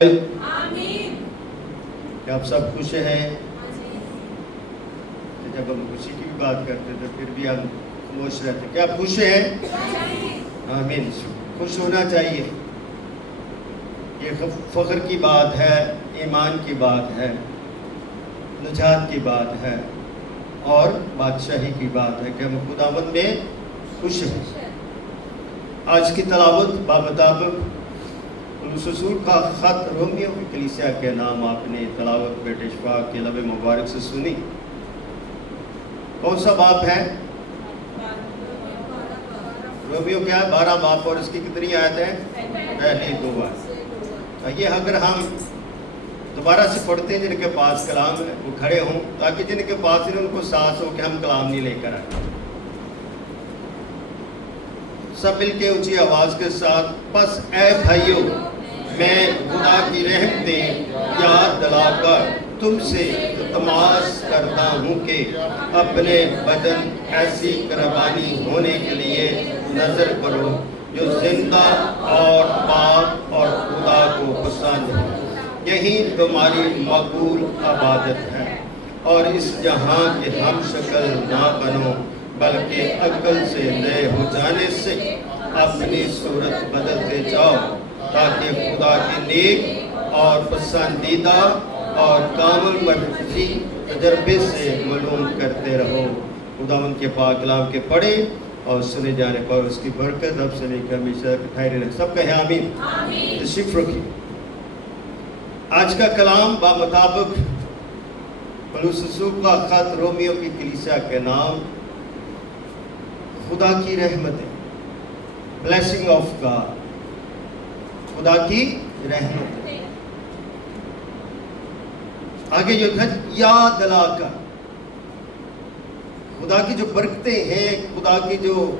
آمین۔ کہ آپ سب خوش ہیں؟ جب ہم خوشی کی بھی بات کرتے تو پھر بھی ہم خاموش رہتے. کیا آپ خوش ہیں؟ آمین. خوش ہونا چاہیے. یہ فخر کی بات ہے، ایمان کی بات ہے، نجات کی بات ہے اور بادشاہی کی بات ہے کہ ہم خداوند میں خوش ہیں. آج کی تلاوت بمطابق پولس رسول کا خط رومیو کی کلیسیا کے نام آپ نے تلاوت بیٹے اشفاق کے لب مبارک سے سنی. کون سا باپ ہے؟ رومیو کیا ہے؟ 12 باپ اور اس کی کتنی آیت ہیں؟ پہلی 2 آیت. یہ اگر ہم دوبارہ سے پڑھتے ہیں جن کے پاس کلام ہے وہ کھڑے ہوں تاکہ جن کے پاس ان کو سانس ہو کہ ہم کلام نہیں لے کر آئے. سب مل کے اونچی آواز کے ساتھ پس اے بھائیو میں خدا کی رحمتیں یاد دلا کر تم سے التماس کرتا ہوں کہ اپنے بدن ایسی قربانی ہونے کے لیے نظر کرو جو زندہ اور پاک اور خدا کو پسند ہے. یہی تمہاری مقبول عبادت ہے. اور اس جہاں کے ہم شکل نہ بنو بلکہ عقل سے نئے ہو جانے سے اپنی صورت بدلتے جاؤ تاکہ خدا کے نیک اور پسندیدہ اور کامل مرضی تجربے سے معلوم کرتے رہو. خداوند کے پاک کلام کے پڑھے اور سنے جانے پر اس کی برکت اب سے لے کر ہمیشہ ٹھہرے رہے. سب کہیں آمین. تشریف رکھیے. آج کا کلام بمطابق پولس رسول کا خط رومیو کی کلیسیا کے نام خدا کی رحمتیں، بلیسنگ آف گاڈ، خدا کی رحمتیں. آگے جو یاد دلا کر خدا کی جو برکتیں ہیں، خدا کی جو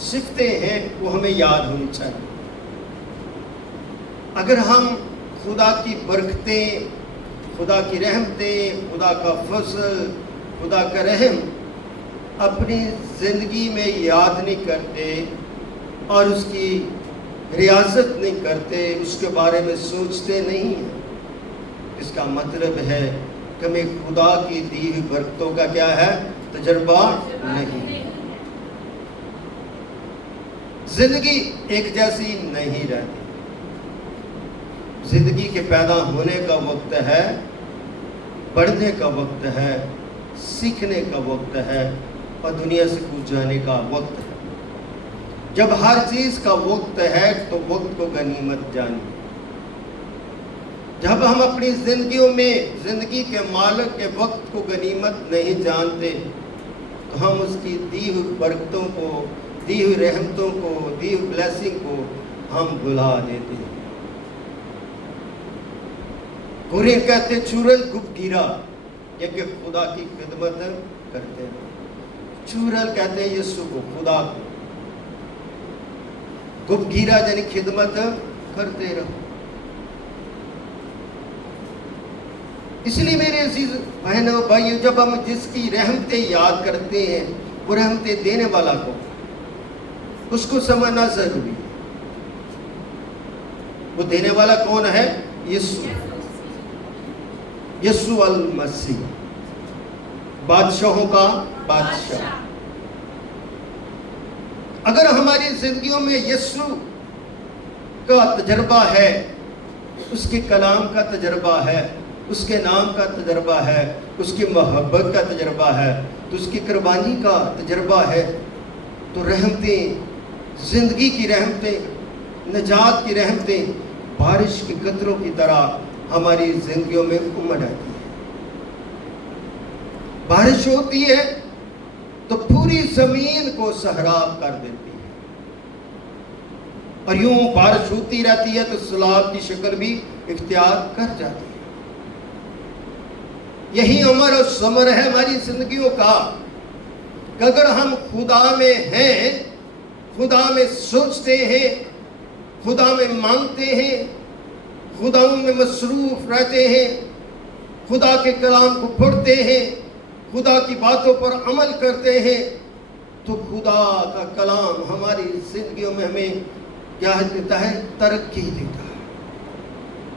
صفتیں ہیں وہ ہمیں یاد ہونی چاہیے. اگر ہم خدا کی برکتیں، خدا کی رحمتیں، خدا کا فضل، خدا کا رحم اپنی زندگی میں یاد نہیں کرتے اور اس کی ریاضت نہیں کرتے، اس کے بارے میں سوچتے نہیں ہیں، اس کا مطلب ہے کہ ہمیں خدا کی دی ہوئی برکتوں کا کیا ہے؟ تجربہ نہیں. زندگی ایک جیسی نہیں رہتی. زندگی کے پیدا ہونے کا وقت ہے، پڑھنے کا وقت ہے، سیکھنے کا وقت ہے اور دنیا سے کچھ جانے کا وقت ہے. جب ہر چیز کا وقت ہے تو وقت کو غنیمت جانیے. جب ہم اپنی زندگیوں میں زندگی کے مالک کے وقت کو غنیمت نہیں جانتے تو ہم اس کی دی ہوئی برکتوں کو، دی ہوئی رحمتوں کو، دی ہوئی بلیسنگ کو ہم بھلا دیتے ہیں. قرآن کہتے ہیں چورل گپ گیرا یہ کہ خدا کی خدمت کرتے ہیں. چورل کہتے ہیں یسوع کو، خدا کو. گپ گیرا یعنی خدمت کرتے رہو. اس لیے میرے عزیز بہنوں بھائیوں، جب ہم جس کی رحمتیں یاد کرتے ہیں وہ رحمتیں دینے والا کو، اس کو سمجھنا ضروری ہے. وہ دینے والا کون ہے؟ یسوع، یسوع المسیح، بادشاہوں کا بادشاہ. اگر ہماری زندگیوں میں یسوع کا تجربہ ہے، اس کے کلام کا تجربہ ہے، اس کے نام کا تجربہ ہے، اس کی محبت کا تجربہ ہے، تو اس کی قربانی کا تجربہ ہے، تو رحمتیں، زندگی کی رحمتیں، نجات کی رحمتیں بارش کے قطروں کی طرح ہماری زندگیوں میں امڑ آتی ہے. بارش ہوتی ہے تو پوری زمین کو سیراب کر دیتی ہے اور یوں بارش ہوتی رہتی ہے تو سیلاب کی شکل بھی اختیار کر جاتی ہے. یہی عمر اور ثمر ہے ہماری زندگیوں کا کہ اگر ہم خدا میں ہیں، خدا میں سوچتے ہیں، خدا میں مانگتے ہیں، خدا میں مصروف رہتے ہیں، خدا کے کلام کو پڑھتے ہیں، خدا کی باتوں پر عمل کرتے ہیں، تو خدا کا کلام ہماری زندگیوں میں ہمیں کیا دیتا ہے؟ ترقی دیتا ہے.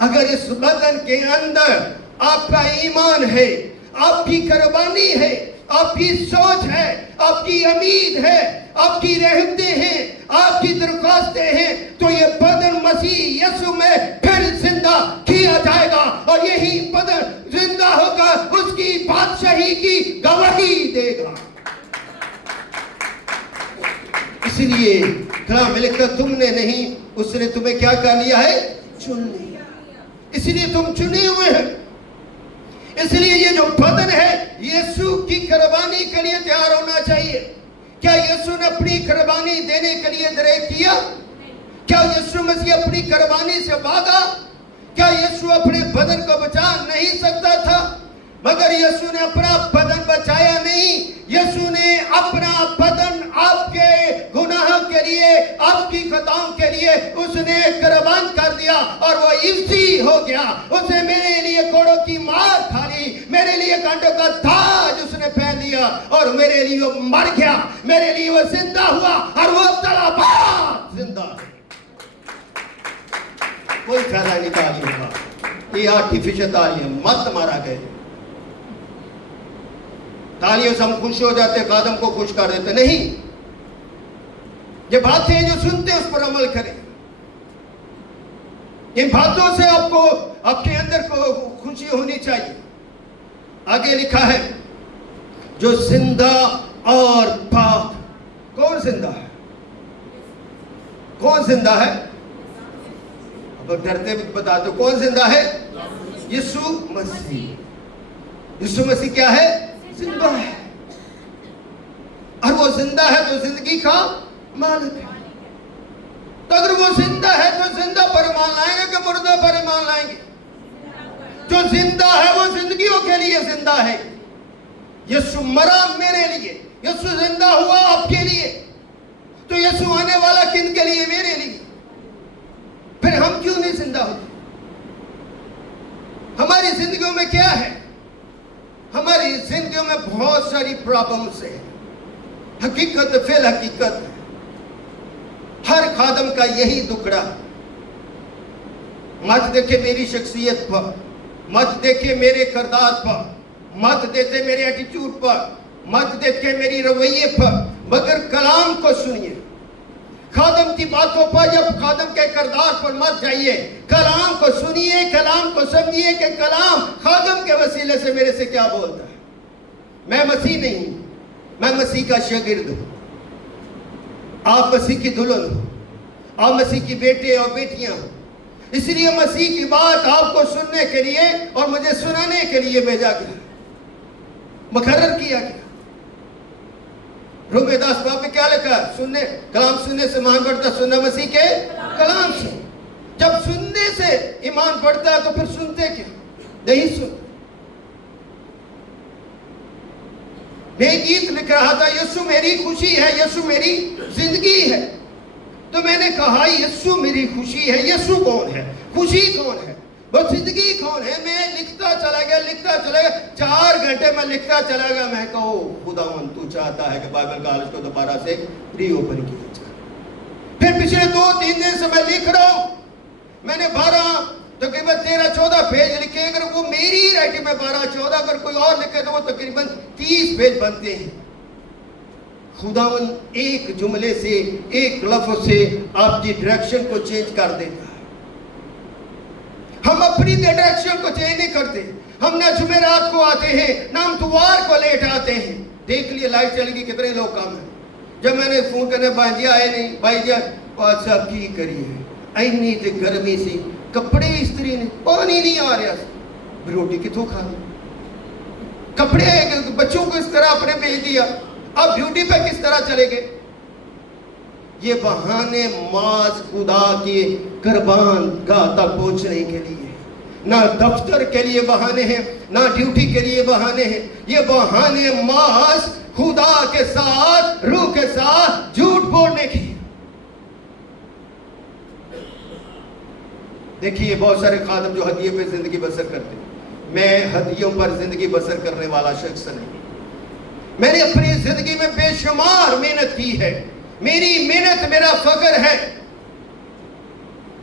اگر اس بدن کے اندر آپ کا ایمان ہے، آپ کی قربانی ہے، آپ کی سوچ ہے، آپ کی امید ہے، آپ کی رحمتیں ہیں، آپ کی درخواستیں ہیں، تو یہ بدن مسیح یسوع میں پھر زندہ کیا جائے گا، اور یہی بدن زندہ ہو کر اس کی بادشاہی کی گواہی دے گا۔ اس لیے کلام میں لکھا تم نے نہیں، اس نے تمہیں کیا کر لیا ہے؟ چن لیا۔ اس لیے تم چنے ہوئے ہیں۔ اس لیے یہ جو بدن ہے یسوع کی قربانی کے لیے تیار ہونا چاہیے۔ کیا یسوع نے اپنی قربانی دینے کے لیے دریغ کیا؟ کیا یسوع مسیح اپنی قربانی سے بھاگا؟ کیا یسوع اپنے بدن کو بچا نہیں سکتا تھا؟ مگر یسوع نے اپنا بدن بچایا نہیں، یسوع نے اپنا بدن آپ کے گناہوں کے لیے، آپ کی خطاؤں کے لیے اس نے قربان کر دیا، اور وہ عزیز ہو گیا۔ اس نے میرے لیے کوڑوں کی مار کھا لی، میرے لیے کانٹوں کا تاج اس نے پہن لیا، اور میرے لیے وہ مر گیا، میرے لیے وہ زندہ ہوا، اور وہ طلبات زندہ ہے۔ کوئی فائدہ نہیں تعلیم کا، یہ آرٹیفیشل تعلیم مت مارا گئے۔ تعلیم سے ہم خوش ہو جاتے، خادم کو خوش کر دیتے، نہیں۔ یہ باتیں جو سنتے اس پر عمل کریں۔ ان باتوں سے آپ کو آپ کے اندر کو خوشی ہونی چاہیے۔ آگے لکھا ہے جو زندہ اور پاک۔ کون زندہ ہے؟ کون زندہ ہے؟ اب ڈرتے بتا دو، کون زندہ ہے؟ یسوع مسیح۔ یسوع مسیح کیا ہے؟ زندہ ہے۔ اور وہ زندہ ہے تو زندگی کا مالک ہے۔ تو اگر وہ زندہ ہے تو زندہ پر ایمان لائیں گے کہ مردہ پر ایمان لائیں گے؟ جو زندہ ہے وہ زندگیوں کے لیے زندہ ہے۔ یسوع مرا میرے لیے، یسوع زندہ ہوا آپ کے لیے، تو یسوع آنے والا کن کے لیے؟ میرے لیے۔ پھر ہم کیوں نہیں زندہ ہوتے؟ ہماری زندگیوں میں کیا ہے؟ ہماری زندگیوں میں بہت ساری پرابلمز ہیں۔ حقیقت فی الحقیقت ہر خادم کا یہی دکڑا۔ مت دیکھے میری شخصیت پر، مت دیکھے میرے کردار پر، مت دیکھے میرے ایٹیٹیوڈ پر، مت دیکھے میری رویے پر، مگر کلام کو سنیے۔ خادم کی باتوں پر یا خادم کے کردار پر مت جائیے، کلام کو سنیے، کلام کو سمجھیے کہ کلام خادم کے وسیلے سے میرے سے کیا بولتا ہے۔ میں مسیح نہیں ہوں، میں مسیح کا شاگرد ہوں۔ آپ مسیح کی دلہن ہو، آپ مسیح کی بیٹے اور بیٹیاں ہو۔ اس لیے مسیح کی بات آپ کو سننے کے لیے اور مجھے سنانے کے لیے بھیجا گیا، مقرر کیا گیا۔ رومیو 10 باب میں کیا لکھا ہے؟ سننے، کلام سننے سے ایمان بڑھتا، سننا مسیح کے کلام سے۔ جب سننے سے ایمان بڑھتا ہے تو پھر سنتے کیا؟ نہیں سنتے۔ میں گیت لکھ رہا تھا، یسوع میری خوشی ہے، یسوع میری زندگی ہے۔ تو میں نے کہا یسوع میری خوشی ہے۔ یسوع کون ہے؟ خوشی کون ہے؟ وہ زندگی کون ہے؟ میں لکھتا چلا گیا 4 گھنٹے میں لکھتا چلا گیا۔ میں کہو خداوند تو چاہتا ہے کہ بائبل کالج کو دوبارہ سے ری اوپن کیا جائے۔ پھر پچھلے 2-3 دن سے میں لکھ رہا ہوں، میں نے 12 تقریباً 13-14 پیج لکھے۔ اگر وہ میری رائٹنگ میں 12-14، اگر کوئی اور لکھے تو وہ تقریباً 30 پیج بنتے ہیں۔ خداوند ایک جملے سے، ایک لفظ سے آپ کی ڈائریکشن کو چینج کر دیتا ہے۔ ہم اپنی ڈائریکشن کو چینج نہیں کرتے۔ ہم نہ جمعرات کو آتے ہیں، نہ ہم اتوار کو لیٹ آتے ہیں۔ دیکھ لیے لائٹ چل گئی، کتنے لوگ کام ہیں۔ جب میں نے فون کرنے بھائی جی آئے نہیں، بھائی جی بات صاحب کی کریے، اینی تے گرمی سی، کپڑے استری نے، پانی نہیں آ رہا، روٹی کتوں کھانا، کپڑے بچوں کو اس طرح اپنے بھیج دیا، اب ڈیوٹی پہ کس طرح چلے گئے؟ یہ بہانے ماز خدا کے قربان گاہ تک پہنچنے کے لیے، نہ دفتر کے لیے بہانے ہیں، نہ ڈیوٹی کے لیے بہانے ہیں۔ یہ بہانے ماز خدا کے ساتھ، روح کے ساتھ جھوٹ بولنے کی۔ دیکھیے بہت سارے خادم جو ہدیے پہ زندگی بسر کرتے ہیں۔ میں ہدیوں پر زندگی بسر کرنے والا شخص نہیں۔ میں نے اپنی زندگی میں بے شمار محنت کی ہے، میری محنت میرا فخر ہے۔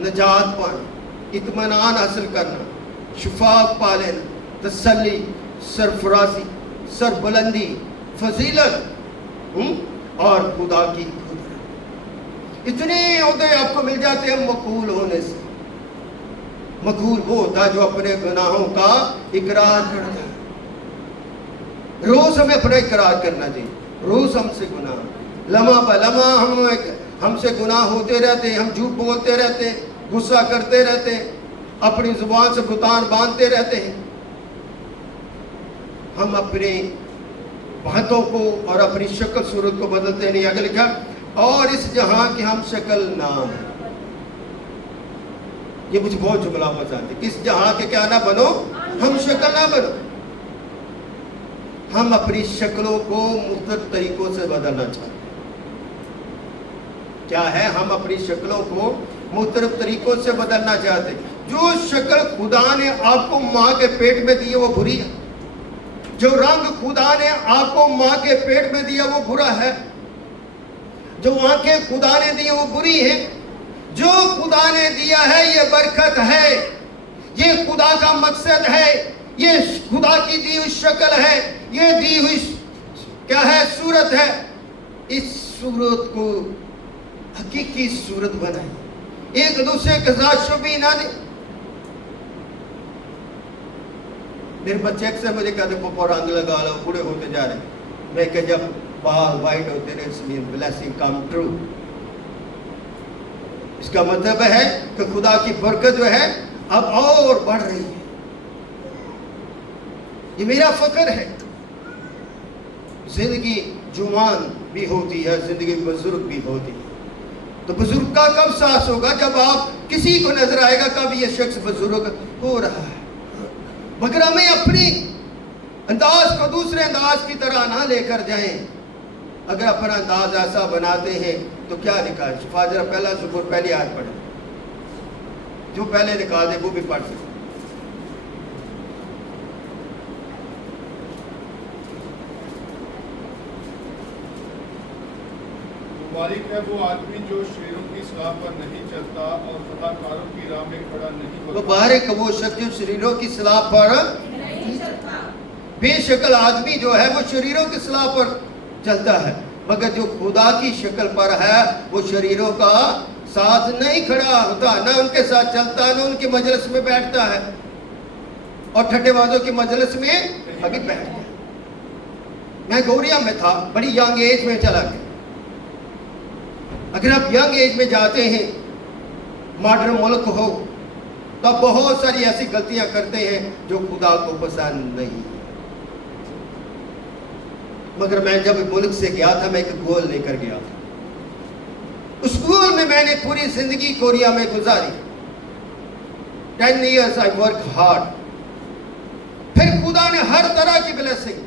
نجات پانا, اطمینان حاصل کرنا, شفا پا لینا, تسلی, سرفرازی, سربلندی, فضیلت اور خدا کی قدرت. اتنے عہدے آپ کو مل جاتے ہیں مقبول ہونے سے. مقبول وہ ہوتا ہے جو اپنے گناہوں کا اقرار کرتا ہے. روز ہمیں اپنا اقرار کرنا چاہیے. روز ہم سے گناہ, لمحہ بہ لمحہ ہم سے گناہ ہوتے رہتے ہیں. ہم جھوٹ بولتے رہتے ہیں, غصہ کرتے رہتے ہیں, اپنی زبان سے بہتان باندھتے رہتے ہیں. ہم اپنے باتوں کو اور اپنی شکل صورت کو بدلتے نہیں. آگے لکھا اور اس جہاں کی ہم شکل نہ ہیں. یہ مجھے بہت جملہ پسند ہے. کس جہاں کے کیا نہ بنو, ہم شکل نہ بنو. ہم اپنی شکلوں کو مختلف طریقوں سے بدلنا چاہتے ہیں. کیا ہے, ہم اپنی شکلوں کو مختلف طریقوں سے بدلنا چاہتے ہیں. جو شکل خدا نے آپ کو ماں کے پیٹ میں دی ہے وہ بری ہے. جو رنگ خدا نے آپ کو ماں کے پیٹ میں دیا وہ برا ہے. جو آنکھیں خدا نے دی وہ بری ہیں. جو خدا نے دیا ہے یہ برکت ہے, یہ خدا کا مقصد ہے, یہ خدا کی دی ہوئی شکل ہے, یہ دی ہوئی کیا ہے, صورت ہے. اس صورت کو حقیقی صورت بنائیں. ایک دوسرے کے ساتھ شبیہ نہ دیں. میرے بچے اکثر مجھے کہتے ہیں پپا رنگ لگا لو, بوڑھے ہوتے جا رہے ہیں. میں کہ جب بال وائٹ ہوتے ہیں اس میں بلیسنگ کم ٹرو. اس کا مطلب ہے کہ خدا کی برکت جو ہے اب اور بڑھ رہی ہے. یہ میرا فخر ہے. زندگی جوان بھی ہوتی ہے, زندگی بزرگ بھی ہوتی ہے. تو بزرگ کا کب احساس ہوگا, جب آپ کسی کو نظر آئے گا کب یہ شخص بزرگ ہو رہا ہے. مگر ہمیں اپنی انداز کو دوسرے انداز کی طرح نہ لے کر جائیں. اگر اپنا انداز ایسا بناتے ہیں تو کیا لکھا ہے, فاضرہ پہلا زبور پہلی آیت پڑھیں. جو پہلے لکھا دے وہ بھی پڑھ سکتے. مبارک ہے وہ آدمی جو شریروں کی اصلاح پر نہیں چلتا اور خطا کاروں کی راہ میں کھڑا نہیں ہوتا. مبارک وہ شخص جو شریروں کی اصلاح پر نہیں چلتا. بے شکل آدمی جو ہے وہ شریروں کی اصلاح پر چلتا ہے, مگر جو خدا کی شکل پر ہے وہ شریروں کا ساتھ نہیں کھڑا ہوتا, نہ ان کے ساتھ چلتا, نہ ان کی مجلس میں بیٹھتا ہے, اور ٹھٹے بازوں کی مجلس میں ابھی بیٹھ گیا. میں گوریا میں تھا, بڑی ینگ ایج میں چلا گیا. اگر آپ ینگ ایج میں جاتے ہیں, ماڈرن ملک ہو, تو آپ بہت ساری ایسی غلطیاں کرتے ہیں جو خدا کو پسند نہیں. مگر میں جب ملک سے گیا تھا, میں ایک گول لے کر گیا تھا. اس گول میں میں نے پوری زندگی کوریا میں گزاری. 10 years I work hard. پھر خدا نے ہر طرح کی بلیسنگ,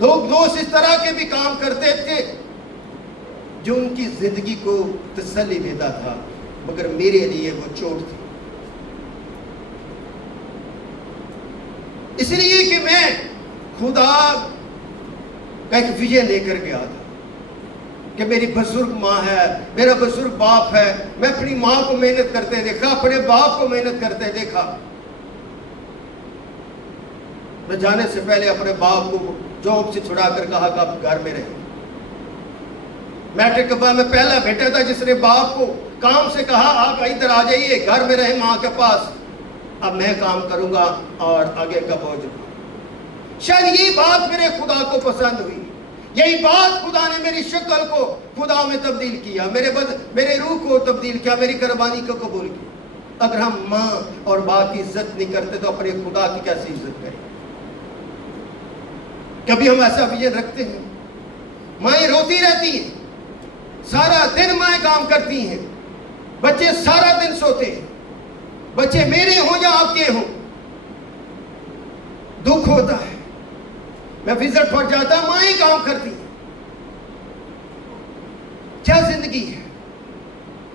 لوگ دوست اس طرح کے بھی کام کرتے تھے جو ان کی زندگی کو تسلی دیتا تھا, مگر میرے لیے وہ چوٹ تھی. اس لیے کہ میں خدا کا ایک ویژن لے کر گیا تھا کہ میری بزرگ ماں ہے, میرا بزرگ باپ ہے. میں اپنی ماں کو محنت کرتے دیکھا, اپنے باپ کو محنت کرتے دیکھا. میں جانے سے پہلے اپنے باپ کو جاب سے چھڑا کر کہا کہ آپ گھر میں رہیں. میٹرک کے بعد میں پہلا بیٹا تھا جس نے باپ کو کام سے کہا آپ ادھر آ جائیے, گھر میں رہیں ماں کے پاس, اب میں کام کروں گا اور آگے کا بوجھ. شاید یہی بات میرے خدا کو پسند ہوئی. یہی بات خدا نے میری شکل کو خدا میں تبدیل کیا, میرے روح کو تبدیل کیا, میری قربانی کو قبول کیا. اگر ہم ماں اور باپ کی عزت نہیں کرتے تو اپنے خدا کی کیسی عزت کریں. کبھی ہم ایسا ویژن رکھتے ہیں, مائیں روتی رہتی ہیں, سارا دن مائیں کام کرتی ہیں, بچے سارا دن سوتے ہیں, بچے میرے ہوں یا آپ کے ہوں, دکھ ہوتا ہے. میں وزٹ پر جاتا, مائیں کام کرتی ہیں. کیا زندگی ہے,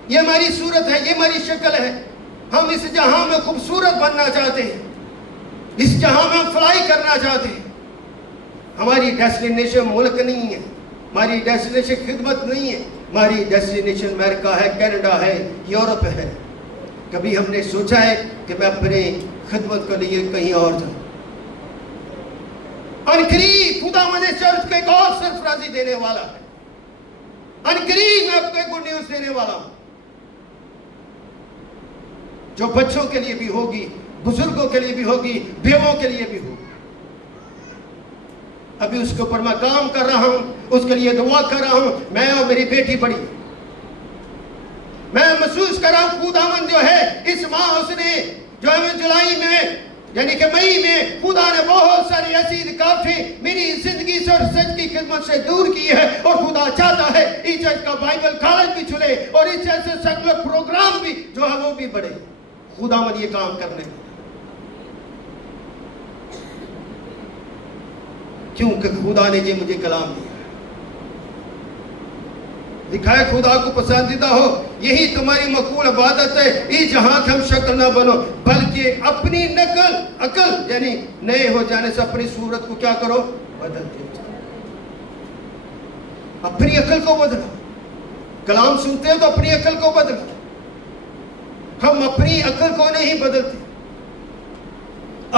یہ ہماری صورت ہے, یہ ہماری شکل ہے. ہم اس جہاں میں خوبصورت بننا چاہتے ہیں, اس جہاں میں ہم فلائی کرنا چاہتے ہیں. ہماری ڈیسٹینیشن ملک نہیں ہے, ہماری ڈیسٹینیشن خدمت نہیں ہے, ہماری ڈیسٹینیشن امریکہ ہے، کینیڈا ہے، یورپ ہے. کبھی ہم نے سوچا ہے کہ میں اپنے خدمت کے لیے کہیں اور جاؤں؟ انقریب خدا مجھے چرچ کو ایک اور سرفرازی دینے والا ہے. انقریب میں آپ کو ایک گڈ نیوز دینے والا ہوں، جو بچوں کے لیے بھی ہوگی، بزرگوں کے لیے بھی ہوگی، بیووں کے لیے بھی ہوگی. ابھی اس کے اوپر میں کام کر رہا ہوں، اس کے لیے دعا کر رہا ہوں. میں اور میری بیٹی بڑی، میں محسوس کر رہا ہوں خداوند جو ہے اس ماہ اس نے جو ہے جولائی میں یعنی کہ مئی میں خدا نے بہت ساری ایسی رکاوٹیں میری زندگی سے اور سچ کی خدمت سے دور کی ہے. اور خدا چاہتا ہے اس چرچ کا بائبل کالج بھی چلے اور اس چرچ سے سیکولر پروگرام بھی جو ہے وہ بھی بڑھے. خداوند یہ کام کرنے، کیونکہ خدا نے یہ مجھے کلام دیا، دکھائے خدا کو پسندیدہ ہو یہی تمہاری مقبول عبادت ہے. اس جہاں کے ہم شکل نہ بنو بلکہ اپنی نقل عقل یعنی نئے ہو جانے سے اپنی صورت کو کیا کرو، بدلتے جاؤ. اپنی عقل کو بدلو. کلام سنتے ہیں تو اپنی عقل کو بدلو. ہم اپنی عقل کو نہیں بدلتے.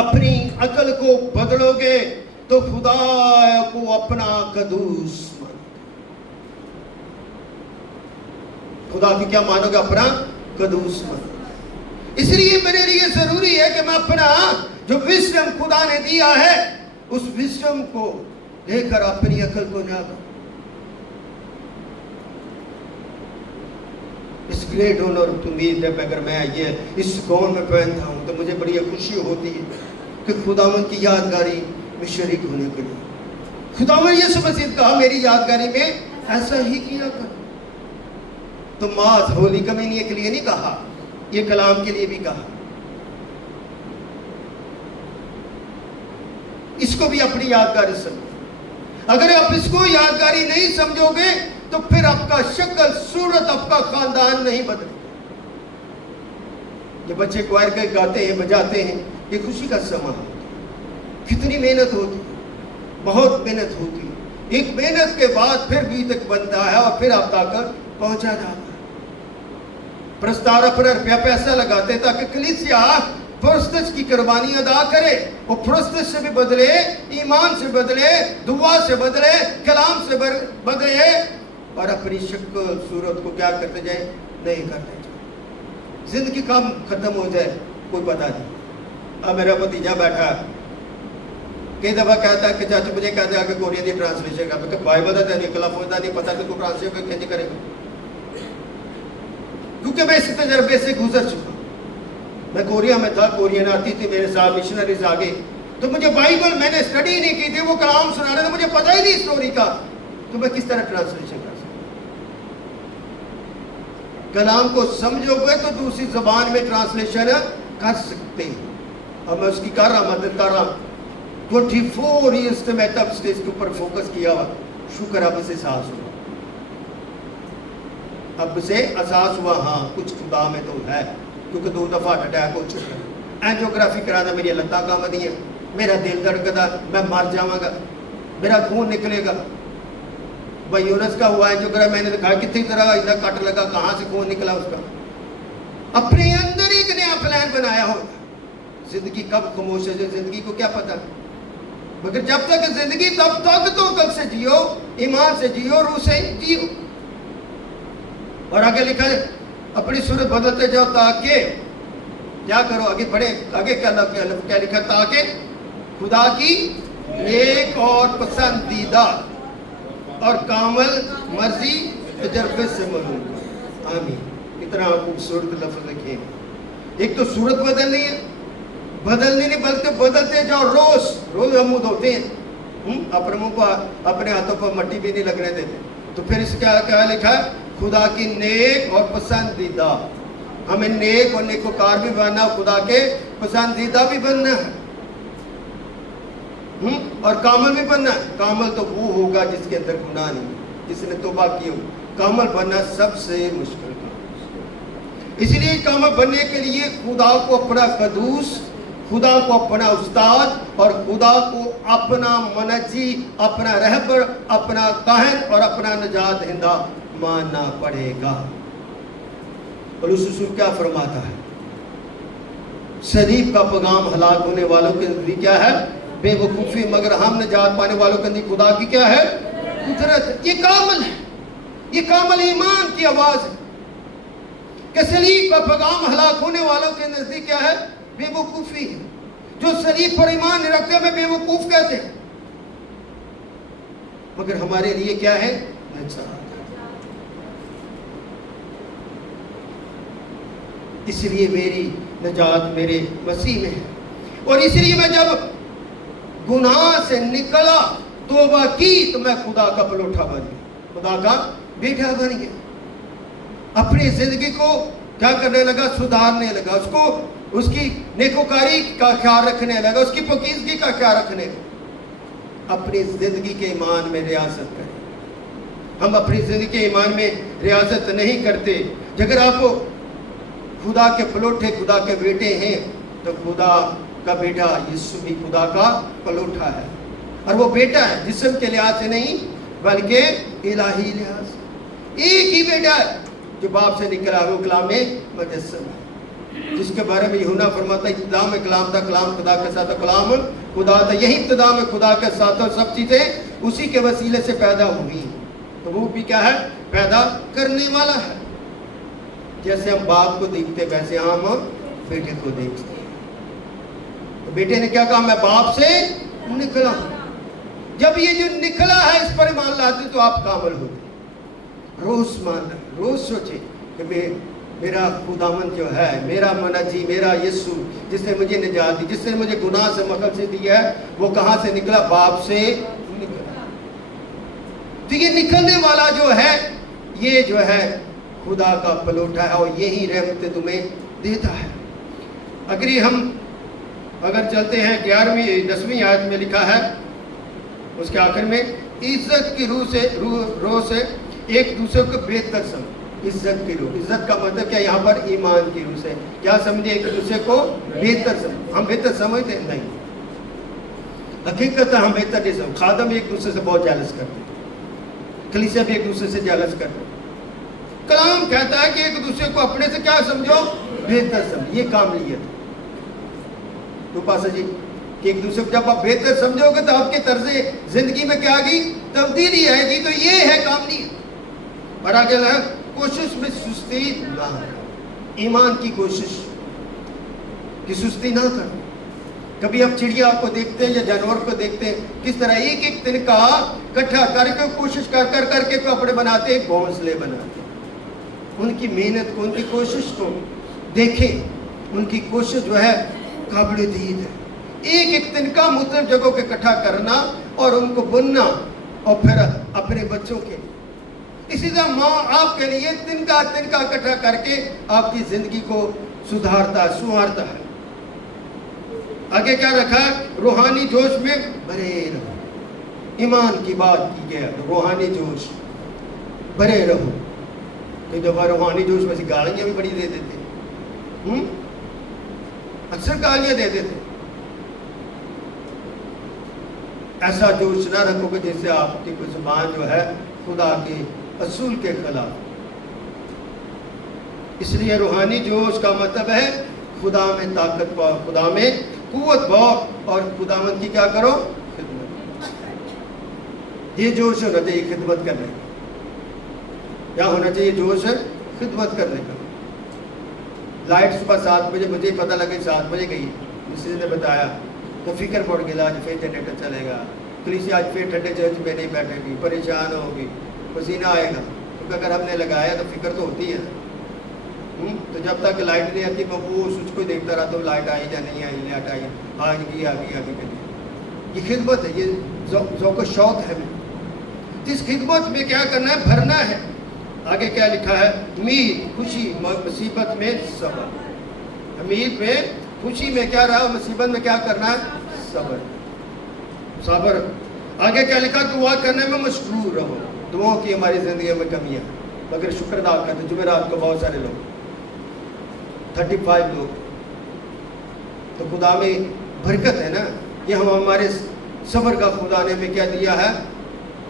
اپنی عقل کو بدلو گے تو خدا کو اپنا قدوس مانو. خدا کی کیا مانو گے؟ اپنا قدوس مانو. اس لیے میرے لیے ضروری ہے کہ میں اپنا جو وزڈم خدا نے دیا ہے اس وزڈم کو لے کر اپنی عقل کو نہ کرو. اس گریٹ آنر امید ہے اگر میں یہ اس گون میں پہنتا ہوں تو مجھے بڑی خوشی ہوتی ہے کہ خداوند کی یادگاری میں شریک ہونے کے لیے. خداوند یسوع مسیح کہا میری یادگاری میں ایسا ہی کیا کرو. تو ماس ہولی کمینی کے لیے نہیں کہا، یہ کلام کے لیے بھی کہا. اس کو بھی اپنی یادگاری سمجھو. اگر آپ اس کو یادگاری نہیں سمجھو گے تو پھر آپ کا شکل صورت آپ کا خاندان نہیں بدلے. یہ بچے کوائر کے گاتے ہیں بجاتے ہیں، یہ خوشی کا سما ہے. کتنی محنت ہوتی، بہت محنت ہوتی. ایک محنت کے بعد پھر بھی تک بنتا ہے اور پھر آپ تک پہنچا جاتا ہے. پرستار اپنا روپیہ پیسہ لگاتے تاکہ کلیسیا پرستش کی قربانی ادا کرے. وہ پرستش سے بھی بدلے، ایمان سے بدلے، دعا سے بدلے، کلام سے بدلے اور اپنی شکل صورت کو کیا کرتے جائے، نہیں کرتے جائے. زندگی کم ختم ہو جائے کوئی پتہ نہیں. اب میرا بھتیجا بیٹھا ہے، کئی دفعہ کہتا ہے کہ چاچو مجھے کہتا ہے کہ کورین دی ٹرانسلیشن کا کہ بائبل ہے نہیں کلا فوجدہ نہیں پتہ کہ تو ٹرانسلیشن کیسے کرے گا. کیونکہ میں اس تجربے سے گزر چکا. میں کوریا میں تھا، کورین آتی تھی میرے ساتھ مشنریز آگے، تو مجھے بائبل میں نے اسٹڈی نہیں کی تھی، وہ کلام سنا رہے تھے، مجھے پتہ ہی نہیں اسٹوری کا، تو میں کس طرح ٹرانسلیشن کر سکتا. کلام کو سمجھو گے تو دوسری زبان میں ٹرانسلیشن کر سکتے ہیں. اور میں اس کی کر رہا مدد کر رہا 24 ایئرس سے میں تب اسٹیج کے اوپر فوکس کیا ہوا. شکر اب اسے احساس ہوا، اب سے احساس ہوا ہاں کچھ خدا میں تو ہے. کیونکہ 2 دفعہ اٹیک ہو چکا ہے. اینجیوگرافی کرا تھا، میری لتاں کام نہیں ہے، میرا دل دھڑکتا، میں مر جاؤں گا، میرا خون نکلے گا. بھائی یونس کا ہوا اینجیوگرافی، میں نے دکھایا کتنی طرح ادھر کٹ لگا، کہاں سے خون نکلا اس کا. اپنے اندر ایک نیا پلان بنایا ہو. زندگی کب خاموش ہے، زندگی کو کیا پتا، مگر جب تک زندگی تب تک تو عقل سے جیو، ایمان سے جیو، روح سے جیو. اور آگے لکھا ہے اپنی صورت بدلتے جاؤ تاکہ کیا کرو، آگے پڑھے، آگے کیا لکھا، تاکہ خدا کی نیک اور پسندیدہ اور کامل مرضی تجربے سے معلوم. آمین. اتنا خوبصورت لفظ لکھے. ایک تو صورت بدلنی ہے، بدلنی نہیں بلکہ بدلتے جاؤ. روز ہم منہ دھوتے ہیں، اپنے منہ کو اپنے ہاتھوں پر مٹی بھی نہیں لگنے دیتے. تو پھر اس کا کیا لکھا ہے، خدا کی نیک اور پسندیدہ. ہمیں نیک اور نیکوکار بھی بننا، خدا کے پسندیدہ بھی بننا ہے اور کامل بھی بننا ہے. کامل تو وہ ہوگا جس کے اندر گناہ نہیں، جس نے توبہ کی ہو. کامل بننا سب سے مشکل کام. اس لیے کامل بننے کے لیے خدا کو اپنا قدوس، خدا کو اپنا استاد اور خدا کو اپنا منجی، اپنا رہبر، اپنا کاہن اور اپنا نجات دہندہ ماننا پڑے گا۔ پولس رسول کیا فرماتا ہے؟ صلیب کا پیغام ہلاک ہونے والوں کے نزدیک کیا ہے؟ بے وقوفی، مگر ہم نجات پانے والوں کے نزدیک خدا کی کیا ہے؟ قدرت۔ یہ کامل ہے، یہ کامل ایمان کی آواز ہے کہ صلیب کا پیغام ہلاک ہونے والوں کے نزدیک کیا ہے؟ بے وقوفی ہے۔ جو صلیب پر ایمان نہیں رکھتے ہمیں بے وقوف کہتے ہیں، مگر ہمارے لیے کیا ہے؟ نجات۔ اس لیے میری نجات میرے مسیح میں ہے، اور اس لیے میں جب گناہ سے نکلا، توبہ کی، تو میں خدا کا پلوٹا بن گیا، خدا کا بیٹا بن گیا۔ اپنی زندگی کو کیا کرنے لگا؟ سدھارنے لگا، اس کی نیکوکاری کا خیال رکھنے لگا، اس کی پاکیزگی کا خیال رکھنے لگا۔ اپنی زندگی کے ایمان میں ریاست کریں۔ ہم اپنی زندگی کے ایمان میں ریاست نہیں کرتے۔ اگر آپ خدا کے پلوٹے، خدا کے بیٹے ہیں، تو خدا کا بیٹا یسوع بھی خدا کا پلوٹا ہے، اور وہ بیٹا ہے جسم کے لحاظ سے نہیں بلکہ الہی لحاظ سے۔ ایک ہی بیٹا ہے جو باپ سے نکلا، وہ کلام مجسم ہے، جس کے بارے میں یوحنا فرماتا ہے ابتدا میں کلام تھا، کلام خدا کے ساتھ تھا، کلام خدا تھا۔ یہی ابتدا میں خدا کے ساتھ، اور سب چیزیں اسی کے وسیلے سے پیدا ہوئی، تو وہ بھی کیا ہے؟ پیدا کرنے والا ہے۔ جیسے ہم باپ کو دیکھتے ویسے ہم بیٹے کو دیکھتے ہیں۔ تو بیٹے نے کیا کہا؟ میں باپ سے نکلا ہوں۔ جب یہ جو نکلا ہے اس پر ایمان لاتے تو آپ کامل ہوتے۔ روز ماننا، روز سوچے کہ میرا خداوند جو ہے، میرا منجی، میرا یسوع، جس نے مجھے نجات دی، جس نے مجھے گناہ سے مغفرت دیا ہے، وہ کہاں سے نکلا؟ باپ سے نکلا۔ تو یہ نکلنے والا جو ہے، یہ جو ہے خدا کا پلوٹا ہے، اور یہی رحمت تمہیں دیتا ہے۔ اگر چلتے ہیں 10ویں آیت میں لکھا ہے، اس کے آخر میں عزت کی روح سے ایک دوسرے کو بہتر سمجھ۔ عزت کی روح، عزت کا مطلب کیا؟ یہاں پر ایمان کی روح سے کیا سمجھے؟ ایک دوسرے کو بہتر سمجھ۔ ہم بہتر سمجھتے ہیں؟ نہیں، حقیقت ہم بہتر نہیں سمجھ۔ خادم ایک دوسرے سے بہت جالس کرتے ہیں، کلیسیا بھی ایک دوسرے سے جالس کرتے ہیں۔ کلام کہتا ہے کہ ایک دوسرے کو اپنے سے کیا سمجھو؟ بہتر سمجھ۔ یہ کاملیت ہے۔ تو پاسا جی کہ ایک دوسرے کو جب آپ بہتر سمجھو گے تو آپ کے طرز زندگی میں کیا آگی؟ تبدیلی آئے گی۔ تو یہ ہے کاملیت۔ اور آگے ہے کوشش میں سستی نہ کرو۔ ایمان کی کوشش کی سستی نہ کرو۔ کبھی آپ چڑیا کو دیکھتے ہیں یا جانور کو دیکھتے ہیں، کس طرح ایک ایک تنکا اکٹھا کر کے کوشش کر کے اپنے بناتے ہیں، گھونسلے بناتے ہیں۔ ان کی محنت کو، ان کی کوشش کو دیکھیں، ان کی کوشش جو ہے قابل دید ہے۔ ایک ایک تنکا مختلف جگہوں کے اکٹھا کرنا اور ان کو بننا، اور پھر اپنے بچوں کے اسی طرح ماں آپ کے لیے تنکا اکٹھا کر کے آپ کی زندگی کو سنوارتا ہے۔ آگے کیا رکھا ہے؟ روحانی جوش میں بھرے رہو۔ ایمان کی بات کی گیا، روحانی جوش بھرے رہو۔ کہ جب روحانی جوش میں سے گالیاں بھی بڑی دے دیتے، اکثر گالیاں دے دیتے۔ ایسا جوش نہ رکھو کہ جس سے آپ کی کوئی زبان جو ہے خدا کے اصول کے خلاف۔ اس لیے روحانی جوش کا مطلب ہے خدا میں طاقت پاؤ، خدا میں قوت پاؤ، اور خداوند کی کیا کرو؟ خدمت۔ یہ جوش ہونا چاہیے خدمت کرنے کا۔ کیا ہونا چاہیے؟ جوش خدمت کرنے کا۔ لائٹ صبح 7 بجے، مجھے پتہ لگا 7 بجے گئی، کسی نے بتایا تو فکر پڑ گیا آج پھر جنریٹر چلے گا، کلیسیا آج پھر ٹھنڈے چرچ میں نہیں بیٹھے گی، پریشان ہوگی، پسینہ آئے گا۔ کیونکہ اگر ہم نے لگایا تو فکر تو ہوتی ہے۔ تو جب تک لائٹ نہیں آتی میں وہ سوچ کو دیکھتا رہتا ہوں، لائٹ آئی یا نہیں آئی، لائٹ آئی، آج گئی آگے کریے۔ یہ خدمت ہے، یہ ذوق و شوق ہے۔ اس خدمت میں کیا کرنا ہے؟ بھرنا ہے۔ آگے کیا لکھا ہے؟ امید، خوشی، مصیبت میں صبر۔ امید میں، خوشی میں کیا رہا؟ مصیبت میں کیا کرنا ہے؟ صبر۔ آگے کیا لکھا؟ دعا کرنے میں مشغول رہو۔ دعاؤں کی ہماری زندگی میں کمیاں، مگر شکر ادا کرتے۔ جمعرات کو بہت سارے لوگ، 35 لوگ، تو خدا میں برکت ہے نا۔ یہ ہمارے صبر کا خدا نے ہمیں کیا دیا ہے؟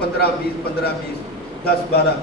15-20, 10-12,